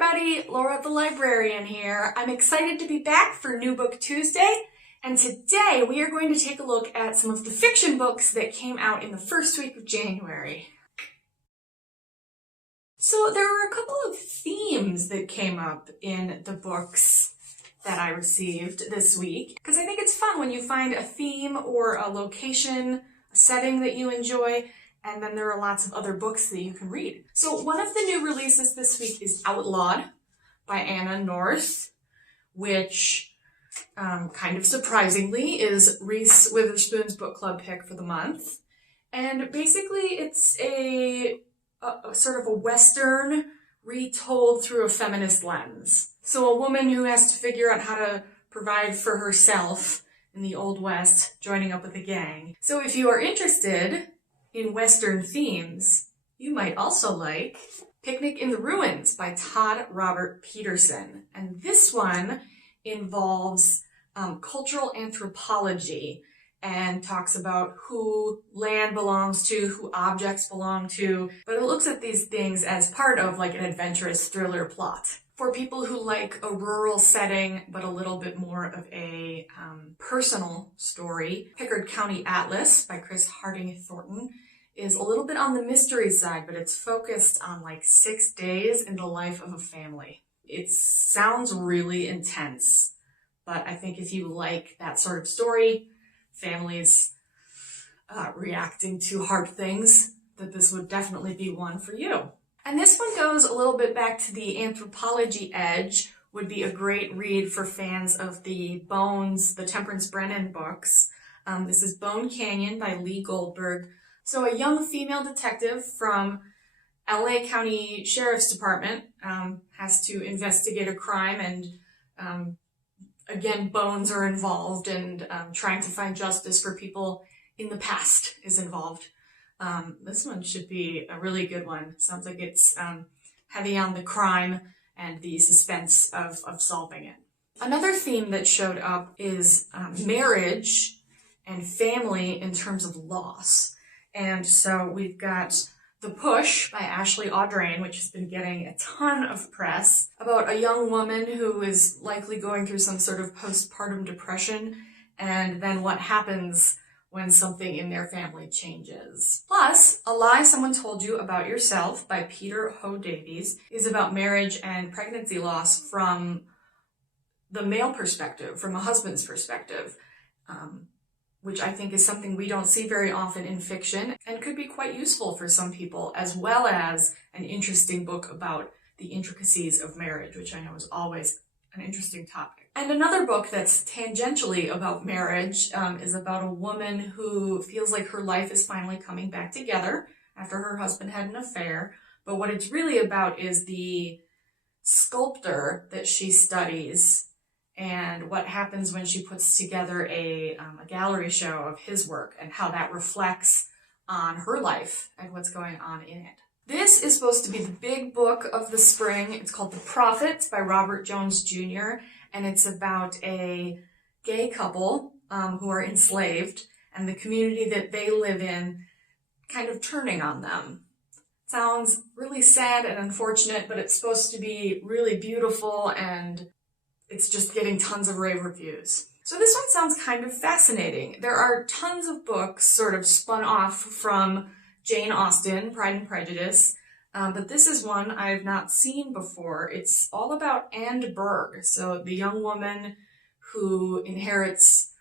everybody, Laura the Librarian here. I'm excited to be back for New Book Tuesday, and today we are going to take a look at some of the fiction books that came out in the first week of January. So there were a couple of themes that came up in the books that I received this week, because I think it's fun when you find a theme or a location, a setting that you enjoy, and then there are lots of other books that you can read. So one of the new releases this week is Outlawed by Anna North, which kind of surprisingly is Reese Witherspoon's book club pick for the month. And basically it's a sort of a Western retold through a feminist lens. So a woman who has to figure out how to provide for herself in the Old West, joining up with a gang. So if you are interested in Western themes, you might also like Picnic in the Ruins by Todd Robert Peterson. And this one involves cultural anthropology and talks about who land belongs to, who objects belong to, but it looks at these things as part of like an adventurous thriller plot. For people who like a rural setting, but a little bit more of a personal story, Pickard County Atlas by Chris Harding Thornton is a little bit on the mystery side, but it's focused on like 6 days in the life of a family. It sounds really intense, but I think if you like that sort of story, families reacting to hard things, that this would definitely be one for you. And this one goes a little bit back to the anthropology edge, would be a great read for fans of the Bones, the Temperance Brennan books. This is Bone Canyon by Lee Goldberg. So a young female detective from LA County Sheriff's Department has to investigate a crime, and again, bones are involved, and trying to find justice for people in the past is involved. This one should be a really good one. Sounds like it's heavy on the crime and the suspense of solving it. Another theme that showed up is marriage and family in terms of loss. And so we've got The Push by Ashley Audrain, which has been getting a ton of press, about a young woman who is likely going through some sort of postpartum depression, and then what happens when something in their family changes. Plus, A Lie Someone Told You About Yourself by Peter Ho Davies is about marriage and pregnancy loss from the male perspective, from a husband's perspective, which I think is something we don't see very often in fiction and could be quite useful for some people, as well as an interesting book about the intricacies of marriage, which I know is always an interesting topic. And another book that's tangentially about marriage is about a woman who feels like her life is finally coming back together after her husband had an affair. But what it's really about is the sculptor that she studies and what happens when she puts together a gallery show of his work and how that reflects on her life and what's going on in it. This is supposed to be the big book of the spring. It's called The Prophets by Robert Jones Jr., and it's about a gay couple who are enslaved and the community that they live in kind of turning on them. Sounds really sad and unfortunate, but it's supposed to be really beautiful, and it's just getting tons of rave reviews. So this one sounds kind of fascinating. There are tons of books sort of spun off from Jane Austen, Pride and Prejudice, but this is one I've not seen before. It's all about Anne Berg, so the young woman who inherits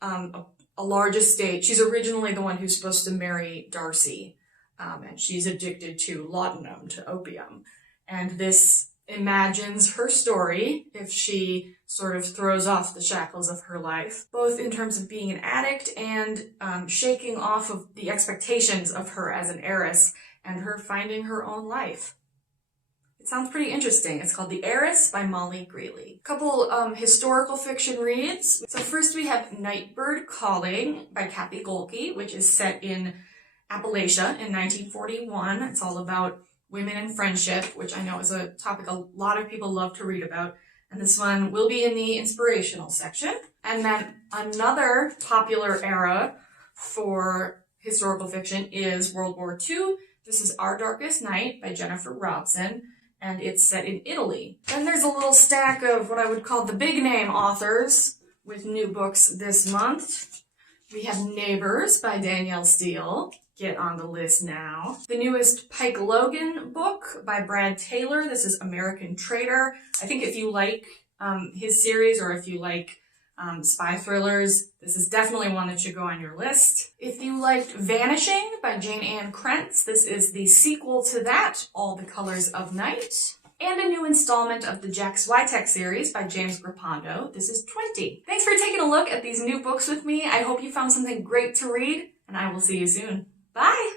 a large estate. She's originally the one who's supposed to marry Darcy, and she's addicted to laudanum, to opium. And this imagines her story if she sort of throws off the shackles of her life, both in terms of being an addict and shaking off of the expectations of her as an heiress and her finding her own life. It sounds pretty interesting. It's called The Heiress by Molly Greeley. A couple historical fiction reads. So first we have Nightbird Calling by Kathy Golke, which is set in Appalachia in 1941. It's all about women and friendship, which I know is a topic a lot of people love to read about. And this one will be in the inspirational section. And then another popular era for historical fiction is World War II. This is Our Darkest Night by Jennifer Robson. and it's set in Italy. Then there's a little stack of what I would call the big name authors with new books this month. We have Neighbors by Danielle Steele. Get on the list now. The newest Pike Logan book by Brad Taylor. This is American Traitor. I think if you like his series, or if you like spy thrillers, this is definitely one that should go on your list. If you liked Vanishing by Jane Ann Krentz, this is the sequel to that, All the Colors of Night. And a new installment of the Jack Switek series by James Grappando. This is 20. Thanks for taking a look at these new books with me. I hope you found something great to read, and I will see you soon. Bye!